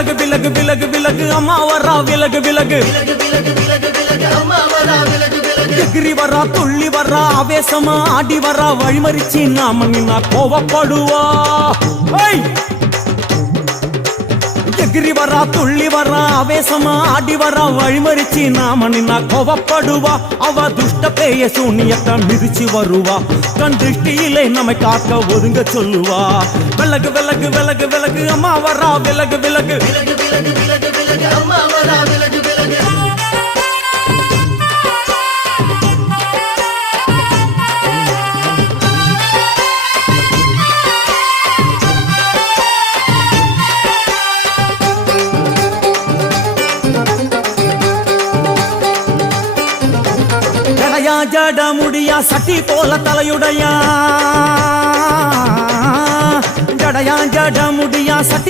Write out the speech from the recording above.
விலகு விலகு விலகு விலகு அம்மா வரா விலகு விலகு எகிரி வரா துள்ளி வரா ஆவேசமா ஆடி வரா வழிமறிச்சு நாம நின்னா கோவப்படுவா எகிரி வரா துள்ளி வரா ஆவேசமா ஆடி வரா வழிமறிச்சு நாம நின்னா கோவப்படுவா அவ துஷ்ட பேய சூனியத்தை மிதிச்சு வருவா கண் திருஷ்டியிலே நம்மை காக்க ஒதுங்க சொல்லுவா விலகு விலகு விலகு விலகு அம்மா வரா விலகு விலகு அம்மா வரா விலகு விலகு ஜட முடியா சட்டி போல தலையுடையா ஜடையா ஜட முடியா சட்டி